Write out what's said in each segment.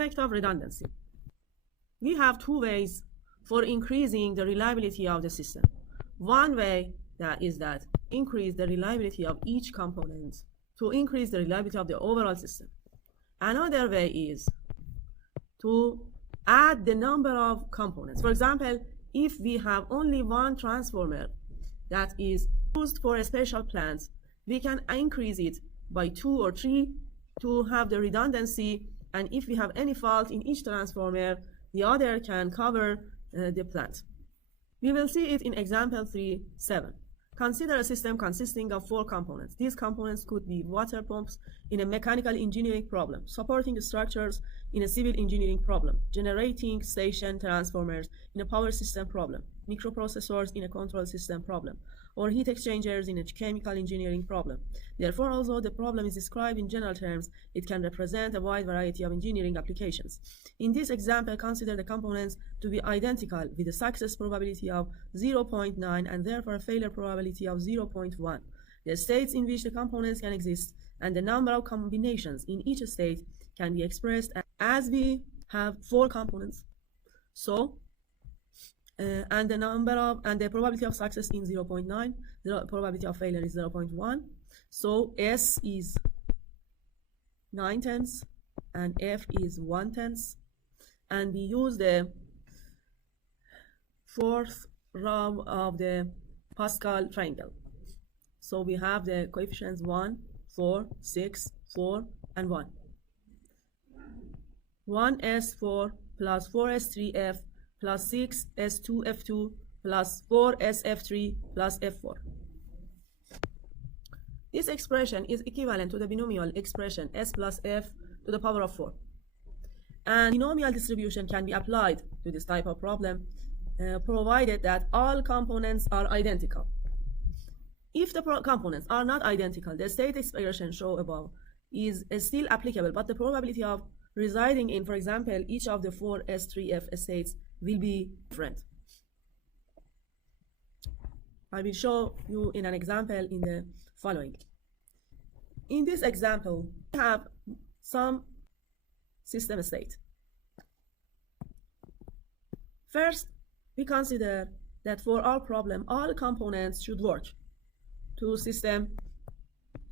effect of redundancy. We have two ways for increasing the reliability of the system. One way is that increase the reliability of each component to increase the reliability of the overall system. Another way is to add the number of components. For example, if we have only one transformer that is used for a special plant, we can increase it by 2 or 3 to have the redundancy, and if we have any fault in each transformer, the other can cover the plant. We will see it in example 3.7. Consider a system consisting of 4 components. These components could be water pumps in a mechanical engineering problem, supporting structures in a civil engineering problem, generating station transformers in a power system problem, microprocessors in a control system problem, or heat exchangers in a chemical engineering problem. Therefore, although the problem is described in general terms, it can represent a wide variety of engineering applications. In this example, consider the components to be identical with a success probability of 0.9 and therefore a failure probability of 0.1. The states in which the components can exist and the number of combinations in each state can be expressed as we have 4 components. So, and the probability of success in 0.9, the probability of failure is 0.1. So S is 9/10 and F is 1/10, and we use the 4th row of the Pascal triangle. So we have the coefficients 1, 4, 6, 4, and 1. 1S4 plus 4S3F plus 6S2F2 plus 4SF3 plus F4. This expression is equivalent to the binomial expression S plus F to the power of 4. And binomial distribution can be applied to this type of problem, provided that all components are identical. If the components are not identical, the state expression shown above is still applicable, but the probability of residing in, for example, each of the 4S3F states will be different. I will show you in an example in the following. In this example, we have some system state. First, we consider that for our problem, all components should work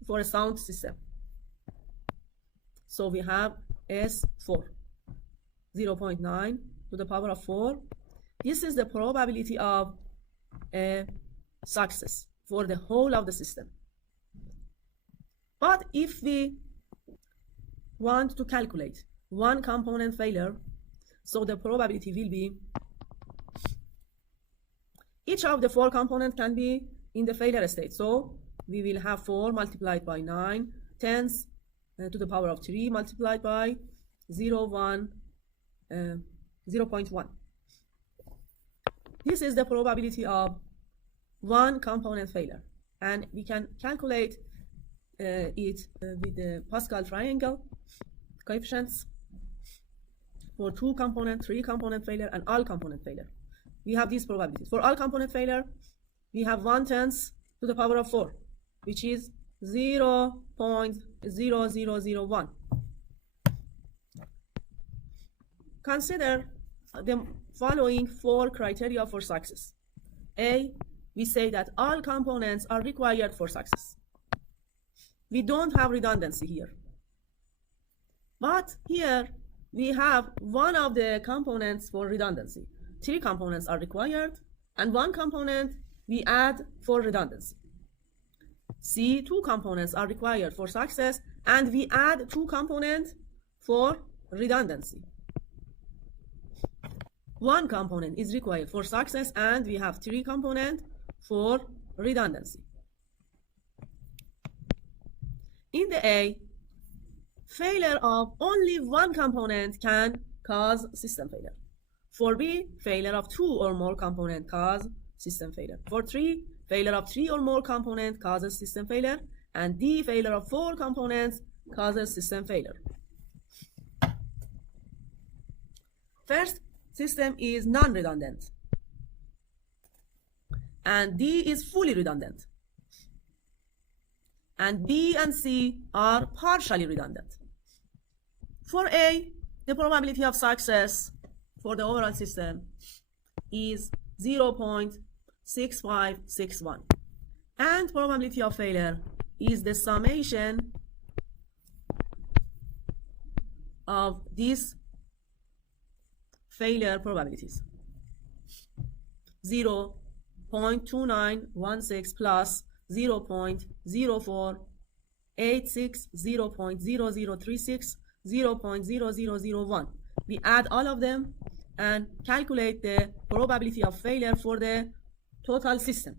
for a sound system. So we have S4, 0.9 to the power of 4. This is the probability of a success for the whole of the system. But if we want to calculate one component failure, so the probability will be each of the 4 components can be in the failure state. So we will have 4 multiplied by 9/10 to the power of 3 multiplied by 0.1. This is the probability of one component failure, and we can calculate it with the Pascal triangle coefficients for 2 component, 3 component failure, and all component failure. We have these probabilities. For all component failure, we have 1/10 to the power of 4, which is 0.0001. Consider the following 4 criteria for success. A, we say that all components are required for success. We don't have redundancy here. But here we have one of the components for redundancy. 3 components are required, and 1 component we add for redundancy. C, 2 components are required for success, and we add 2 components for redundancy. 1 component is required for success, and we have 3 components for redundancy. In the A, failure of only 1 component can cause system failure. For B, failure of 2 or more components cause system failure. For 3, failure of 3 or more components causes system failure. And D, failure of 4 components causes system failure. First, system is non-redundant. And D is fully redundant. And B and C are partially redundant. For A, the probability of success for the overall system is 0.6561, and probability of failure is the summation of these failure probabilities. 0.2916 plus 0.0486, 0.0036, 0.0001. We add all of them and calculate the probability of failure for the total system.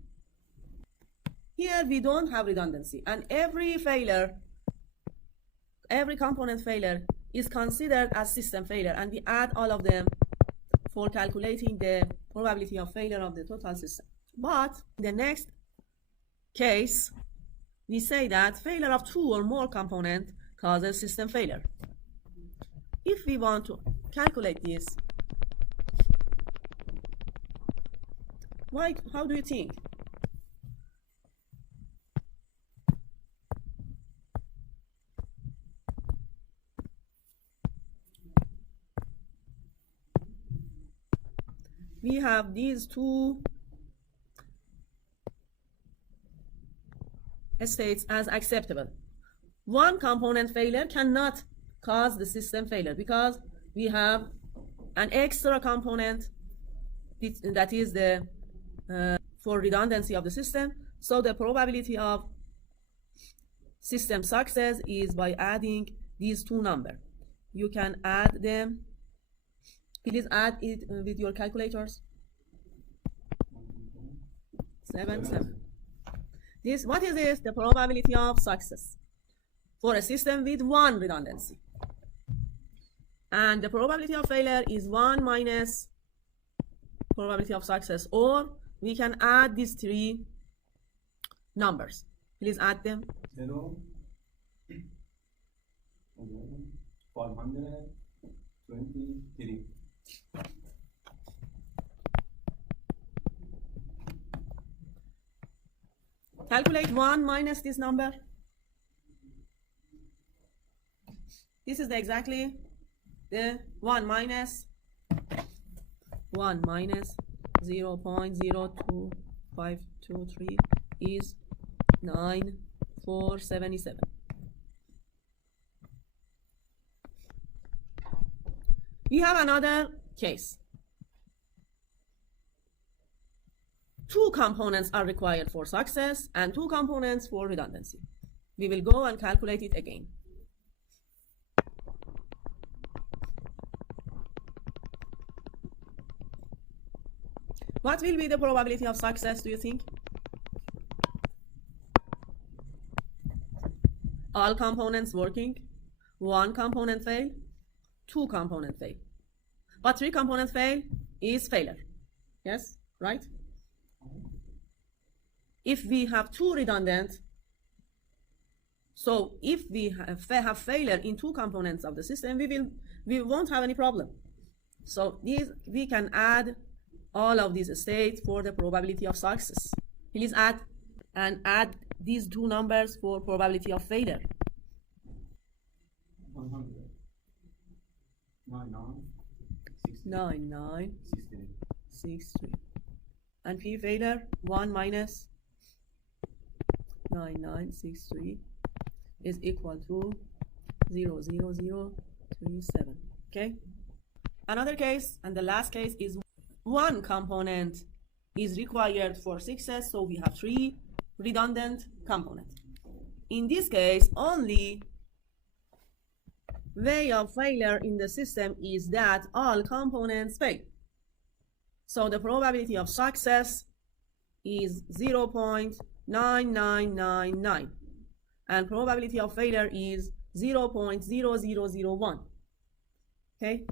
Here we don't have redundancy, and every component failure is considered as system failure, and we add all of them for calculating the probability of failure of the total system. But in the next case, we say that failure of 2 or more components causes system failure. If we want to calculate this, how do you think? We have these two states as acceptable. One component failure cannot cause the system failure because we have an extra component that is the for redundancy of the system. So the probability of system success is by adding these two numbers. You can add them. Please add it with your calculators. 7. What is this? The probability of success for a system with 1 redundancy. And the probability of failure is 1 minus probability of success, or we can add these 3 numbers. Please add them. 0, 523. Calculate 1 minus this number. This is exactly the 1 minus 0.02523 is 9,477. We have another case. 2 components are required for success and 2 components for redundancy. We will go and calculate it again. What will be the probability of success, do you think? All components working, 1 component fail, 2 component fail. But 3 component fail is failure. Yes, right? If we have 2 redundant, so if we have failure in 2 components of the system, we won't have any problem. So we can add all of these states for the probability of success. Please add these 2 numbers for probability of failure. 100. 9963. And P failure 1 minus 9963 is equal to 00037. Okay. Another case, and the last case, is 1 component is required for success, so we have 3 redundant components. In this case, only way of failure in the system is that all components fail. So the probability of success is 0.9999, and probability of failure is 0.0001. Okay,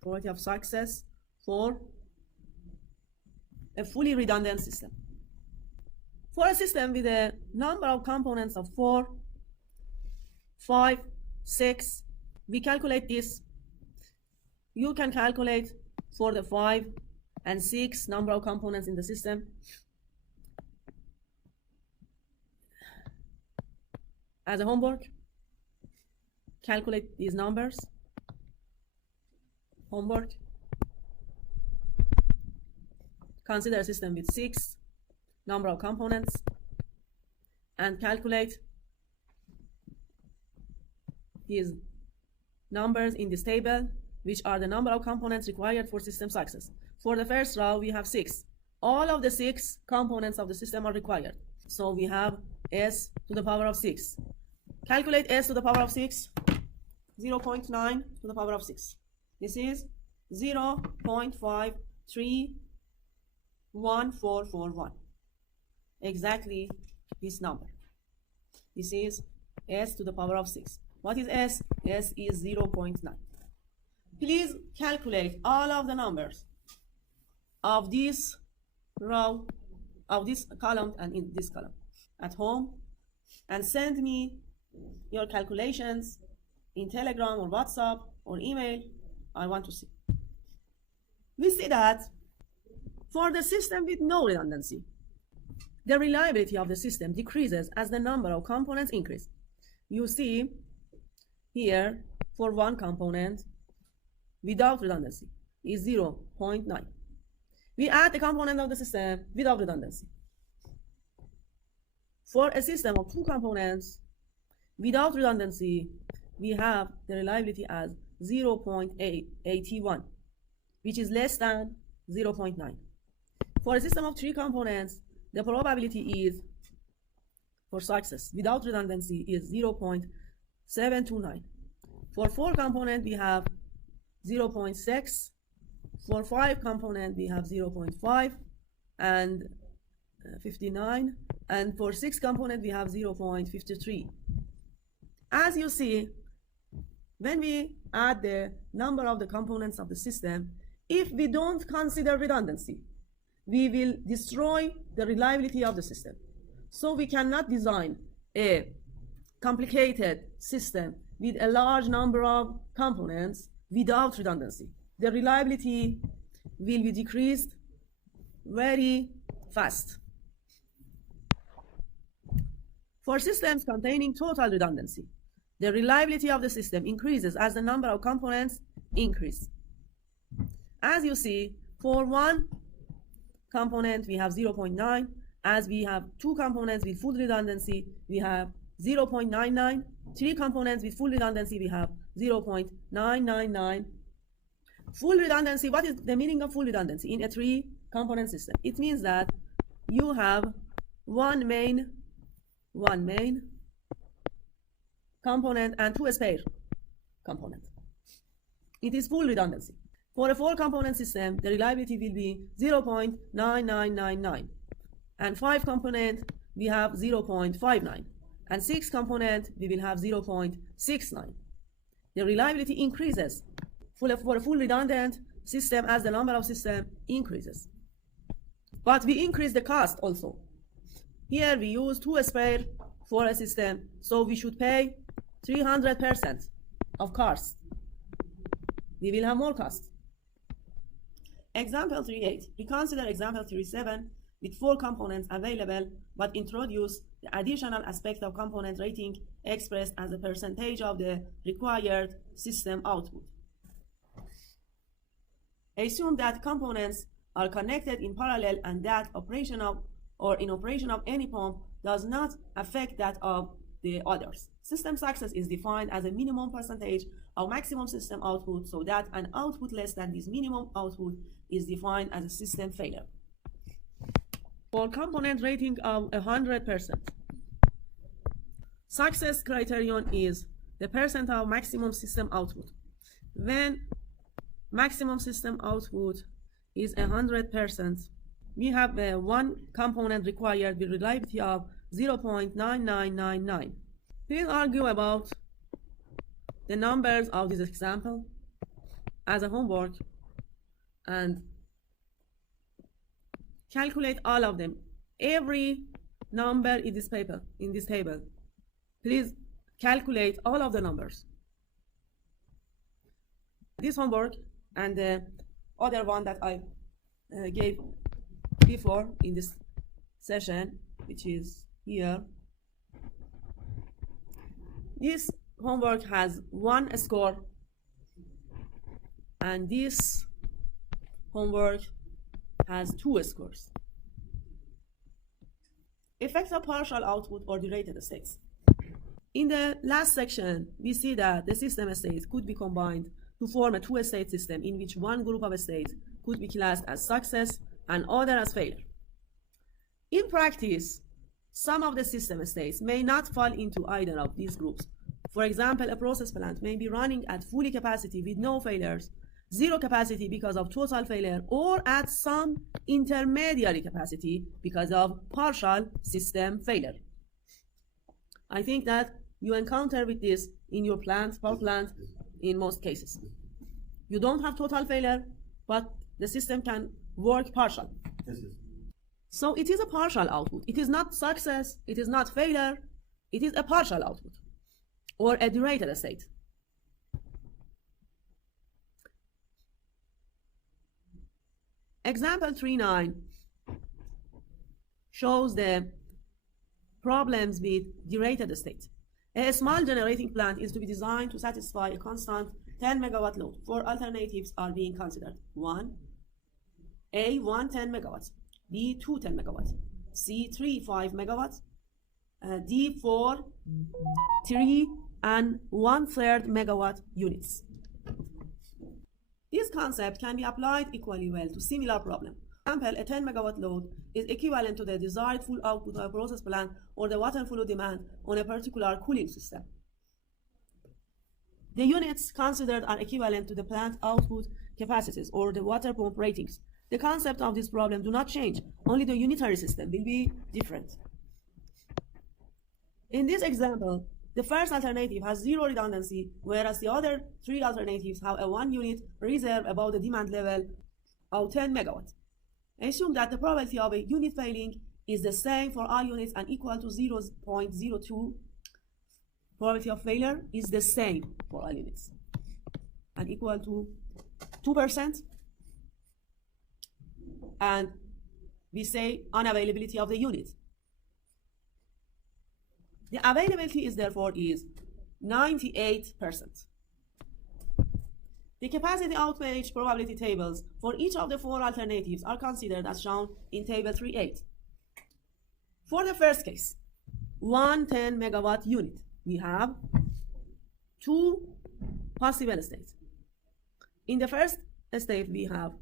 probability of success for a fully redundant system. For a system with a number of components of 4, 5, 6, we calculate this. You can calculate for the 5 and 6 number of components in the system. As a homework, calculate these numbers. homework. Consider a system with 6 number of components and calculate these numbers in this table, which are the number of components required for system success. For the first row, we have 6. All of the 6 components of the system are required. So we have s to the power of 6. Calculate s to the power of 6, 0.9 to the power of 6. This is 0.531441. Exactly this number. This is s to the power of 6. What is s? S is 0.9. Please calculate all of the numbers of this row, of this column, and in this column at home, and send me your calculations in Telegram or WhatsApp or email. I want to see. We see that for the system with no redundancy, the reliability of the system decreases as the number of components increase. You see here, for one component without redundancy is 0.9. We add the component of the system without redundancy. For a system of 2 components without redundancy, we have the reliability as 0.81, which is less than 0.9. For a system of 3 components, the probability is for success without redundancy is 0.729. For 4 components, we have 0.6. For 5 components, we have 0.5 and 59. And for 6 components, we have 0.53. As you see, when we add the number of the components of the system, if we don't consider redundancy, we will destroy the reliability of the system. So we cannot design a complicated system with a large number of components without redundancy. The reliability will be decreased very fast. For systems containing total redundancy, the reliability of the system increases as the number of components increase. As you see, for one component, we have 0.9. As we have 2 components with full redundancy, we have 0.99. 3 components with full redundancy, we have 0.999. Full redundancy, what is the meaning of full redundancy in a 3-component system? It means that you have one main component and 2 spare components. It is full redundancy. For a 4-component system, the reliability will be 0.9999. And 5 component, we have 0.59. And 6 component, we will have 0.69. The reliability increases for a full redundant system as the number of system increases. But we increase the cost also. Here we use 2 spare for a system, so we should pay 300% of cost. We will have more cost. Example 3.8. We consider example 3.7 with 4 components available, but introduce the additional aspect of component rating expressed as a percentage of the required system output. Assume that components are connected in parallel and that operation of any pump does not affect that of the others. System success is defined as a minimum percentage of maximum system output, so that an output less than this minimum output is defined as a system failure. For component rating of 100%, success criterion is the percent of maximum system output. When maximum system output is 100%, we have one component required with reliability of 0.9999. Please argue about the numbers of this example as a homework and calculate all of them. Every number in this table. Please calculate all of the numbers. This homework and the other one that I gave before in this session, which is here. This homework has 1 score And this homework has 2 scores. Effect of partial output or derated states. In the last section, we see that the system states could be combined to form a 2-state system in which one group of states could be classed as success and other as failure. In practice, some of the system states may not fall into either of these groups. For example, a process plant may be running at full capacity with no failures, 0 capacity because of total failure, or at some intermediary capacity because of partial system failure. I think that you encounter with this in your power plant in most cases. You don't have total failure, but the system can work partial. So it is a partial output. It is not success, it is not failure, it is a partial output or a derated state. Example 3.9 shows the problems with derated state. A small generating plant is to be designed to satisfy a constant 10 megawatt load. 4 alternatives are being considered. 1, A, 1 10 megawatts, B, 2 10 megawatts, C, 3 5 megawatts, D, 4 3 and 1/3 megawatt units. This concept can be applied equally well to similar problems. For example, a 10 megawatt load is equivalent to the desired full output of a process plant or the water flow demand on a particular cooling system. The units considered are equivalent to the plant output capacities or the water pump ratings. The concept of this problem do not change, only the unitary system will be different. In this example, the first alternative has 0 redundancy, whereas the other 3 alternatives have a 1 unit reserve above the demand level of 10 megawatts. Assume that the probability of a unit failing is the same for all units and equal to 0.02. Probability of failure is the same for all units and equal to 2%. And we say unavailability of the unit. The availability is therefore is 98%. The capacity outage probability tables for each of the 4 alternatives are considered as shown in table 3.8. For the first case, 1 10 megawatt unit, we have 2 possible states. In the first state, we have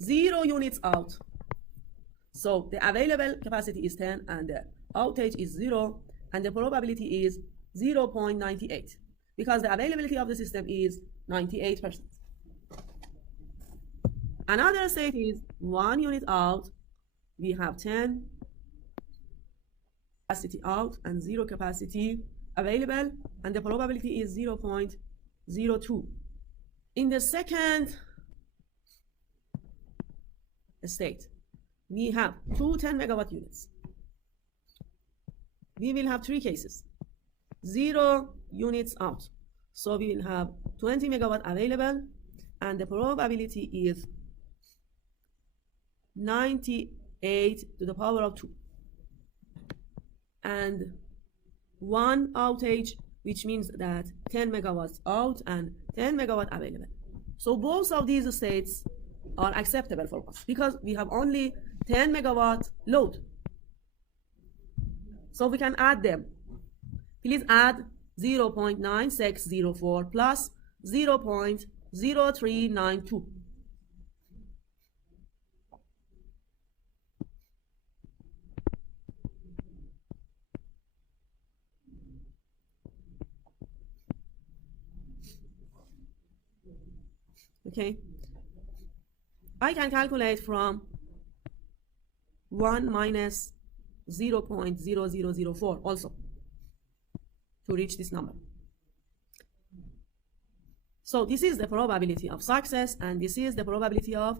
0 units out. So the available capacity is 10 and the outage is 0, and the probability is 0.98 because the availability of the system is 98%. Another state is 1 unit out, we have 10 capacity out and 0 capacity available, and the probability is 0.02. In the second state, we have 2 10 megawatt units. We will have 3 cases. 0 units out. So we will have 20 megawatt available, and the probability is 98 to the power of 2. And 1 outage, which means that 10 megawatts out and 10 megawatt available. So both of these states are acceptable for us because we have only 10 megawatt load. So we can add them. Please add 0.9604 plus 0.0392. Okay. I can calculate from 1 minus 0.0004 also to reach this number. So this is the probability of success and this is the probability of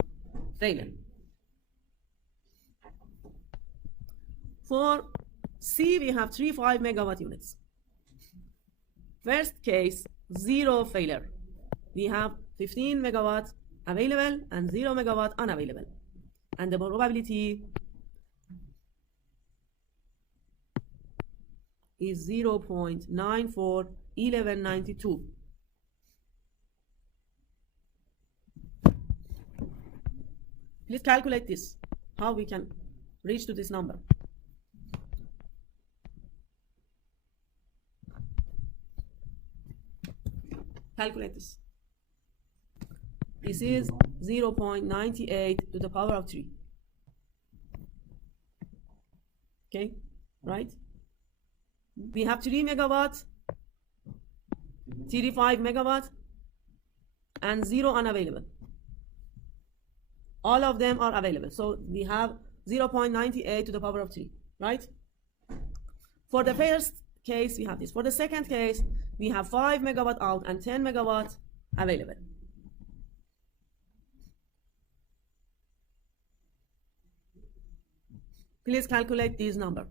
failure. For C, we have 3 5 megawatt units. First case, 0 failure. We have 15 megawatt available and 0 megawatt unavailable. And the probability is 0.941192. Please calculate this, how we can reach to this number. Calculate this. This is 0.98 to the power of 3. Okay, right? We have 3 megawatt, 35 megawatt, and 0 unavailable. All of them are available. So we have 0.98 to the power of 3, right? For the first case, we have this. For the second case, we have 5 megawatt out and 10 megawatt available. Please calculate this number.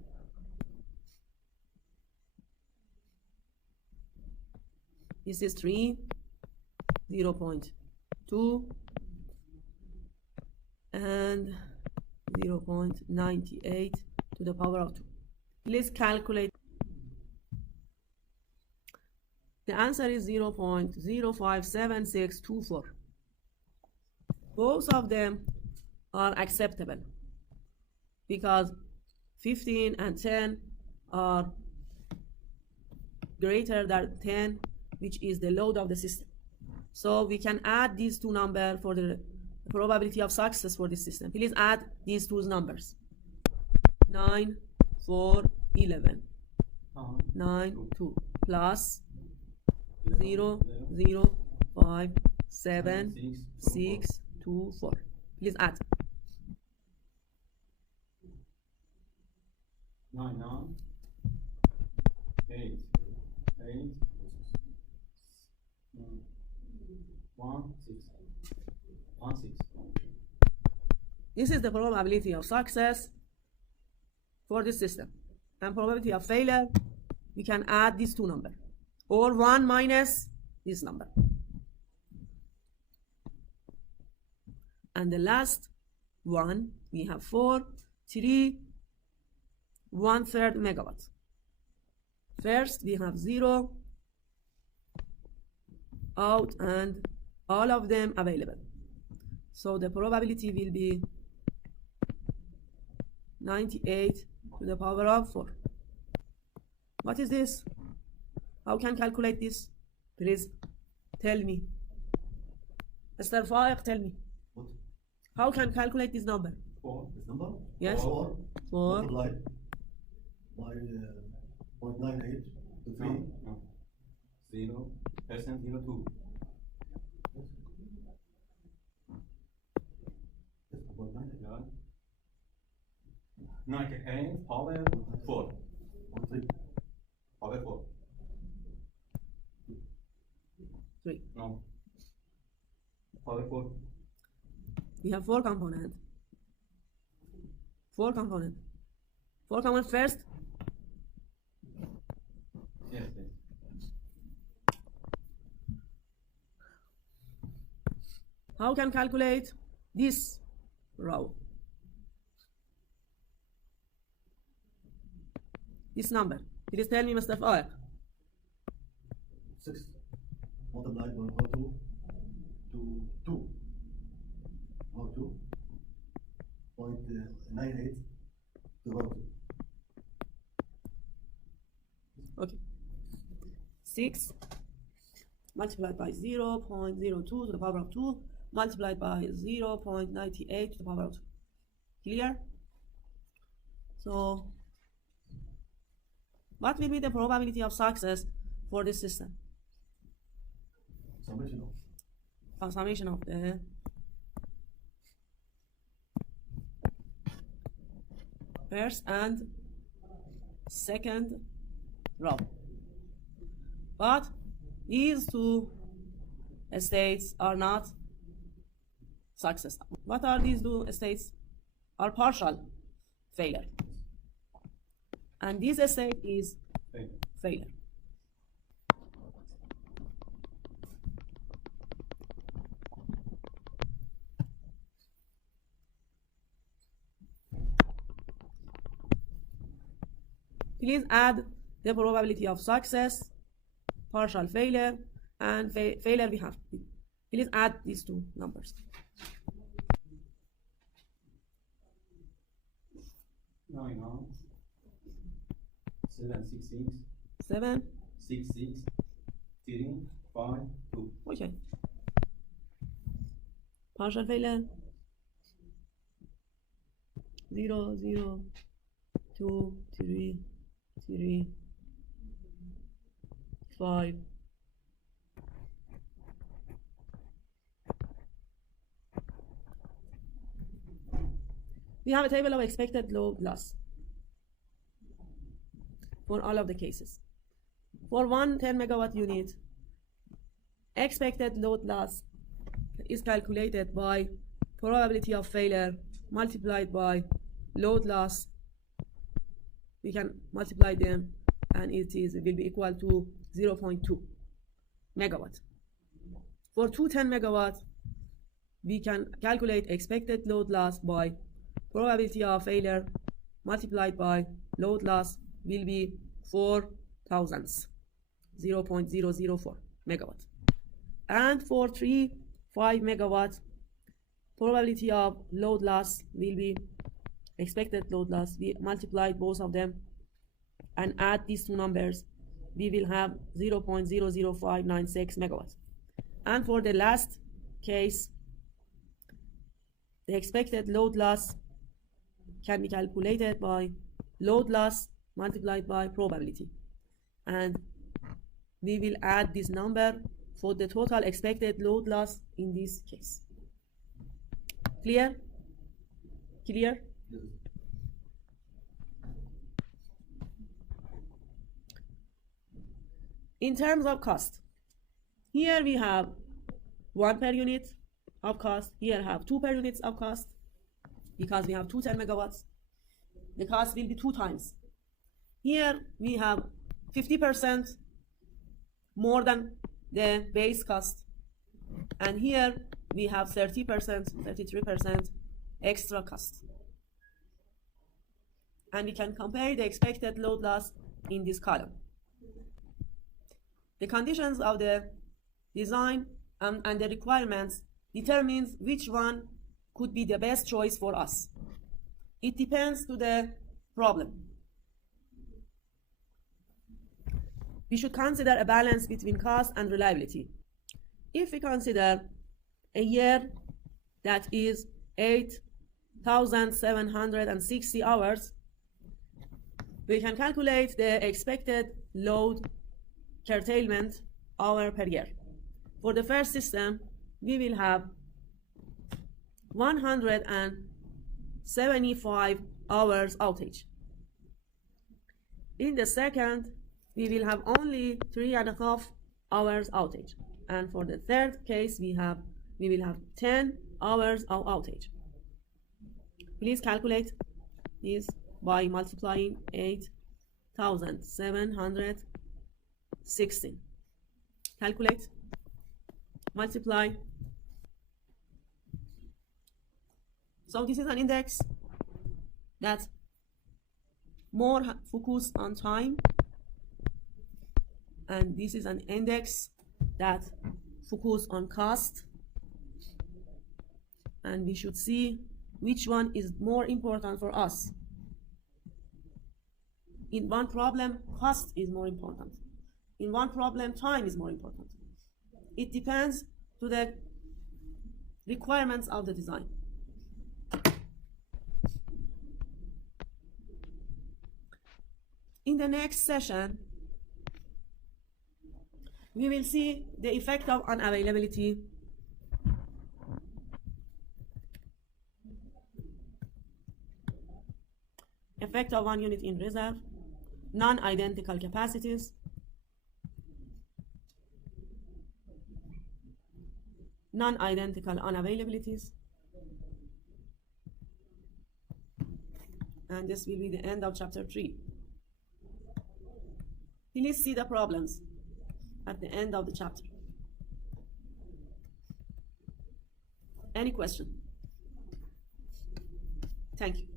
This is 3, 0.2, and 0.98 to the power of 2. Please calculate. The answer is 0.057624. Both of them are acceptable because 15 and 10 are greater than 10, which is the load of the system. So we can add these two numbers for the probability of success for this system. Please add these two numbers. 9, 4, 11. 9, 2 plus 0, 0, 5, 7, 6, 2, 4. Please add. 9, 9, 8, 8, 1, 6, 1, 6. This is the probability of success for this system. And probability of failure, we can add these two numbers, or 1 minus this number. And the last one, we have 4, 3, 1/3 megawatt. First, we have 0 out and all of them available. So the probability will be 98 to the power of 4. What is this? How can calculate this? Please tell me. Mr. Faiq, tell me. What? How can calculate this number? 4. This number? Yes. 4 4. multiplied by 0.98 to 3. No. 0%, 0.2. Yes, 0.98. Yeah. 98 power 4. 1.3. Power 4. 3. No. Power 4. We have 4 components. 4 components. 4 components first. Yes, yes. How can calculate this row? This number. Please tell me, Mr. Faiq. 6 multiplied by how2 to 2. How2 0.98 to how2. Okay. 6 multiplied by 0.02 to the power of 2 multiplied by 0.98 to the power of 2. Clear? So, what will be the probability of success for this system? Summation of Summation of the first and second row. But these two states are not success. What are these two states? Are partial failure. And this state is failure. Please add the probability of success, partial failure, and failure we have. Please add these two numbers. 9 7 6 6 7. 6 6 3 5 2. Okay. Partial failure. 0 0 2 3 3 5. We have a table of expected load loss for all of the cases. For one 10 megawatt unit, expected load loss is calculated by probability of failure multiplied by load loss. We can multiply them and it will be equal to 0.2 megawatt. For two 10 megawatt, we can calculate expected load loss by probability of failure multiplied by load loss will be 4 thousandths, 0.004 megawatt. And for 5 megawatt, probability of load loss will be expected load loss. We multiply both of them and add these two numbers. We will have 0.00596 megawatts. And for the last case, the expected load loss can be calculated by load loss multiplied by probability. And we will add this number for the total expected load loss in this case. Clear? Clear? Yes. In terms of cost, here we have 1 per unit of cost. Here I have 2 per units of cost. Because we have 2 10 megawatts, the cost will be 2 times. Here we have 50% more than the base cost. And here we have 30%, 33% extra cost. And we can compare the expected load loss in this column. The conditions of the design and the requirements determines which one could be the best choice for us. It depends to the problem. We should consider a balance between cost and reliability. If we consider a year that is 8,760 hours, we can calculate the expected load curtailment hour per year. For the first system, we will have 175 hours outage. In the second, we will have only 3.5 hours outage. And for the third case, we will have 10 hours of outage. Please calculate this by multiplying 8,716. Calculate, multiply. So this is an index that's more focused on time, and this is an index that focuses on cost, and we should see which one is more important for us. In one problem, cost is more important. In one problem, time is more important. It depends to the requirements of the design. In the next session, we will see the effect of unavailability, effect of one unit in reserve, non-identical capacities, non-identical unavailabilities, and this will be the end of chapter 3. Please see the problems at the end of the chapter. Any question? Thank you.